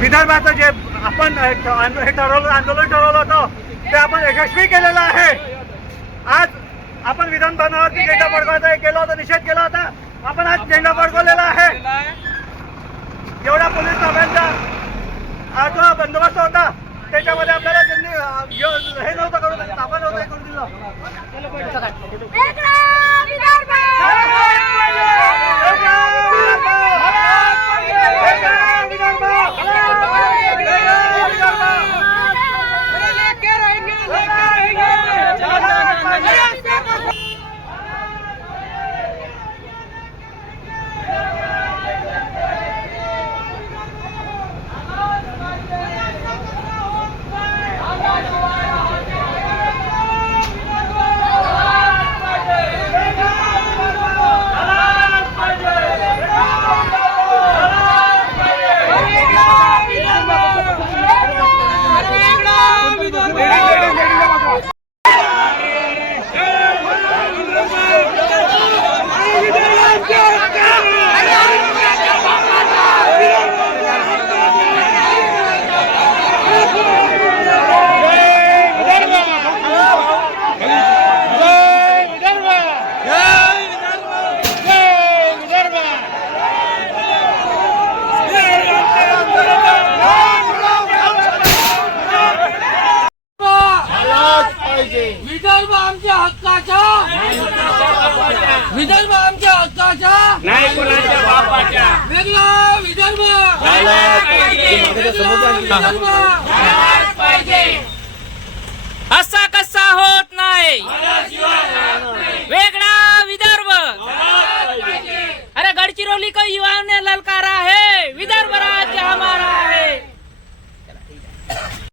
विदर्भाचं जे आपण हे ठरवलं आंदोलन ठरवलं होतं ते आपण यशस्वी केलेलं आहे। आज आपण विधान भवनावरती झेंडा फडकवायचा केला होता, निषेध केला होता, आपण आज झेंडा फडकवलेला आहे। एवढा पोलीस ताब्यांचा जो बंदोबस्त होता त्याच्यामध्ये आपल्याला त्यांनी हे नव्हतं करून ताबा नव्हतं हे करून दिलं। विदर्भ आमच्या हक्काचा, विदर्भ आमच्या हक्काचा, नाही कोणाच्या बापाच्या। वेगळा विदर्भ, असा कसा होत नाही वेगळा विदर्भ। अरे गडचिरोली को युवाओं ने ललकार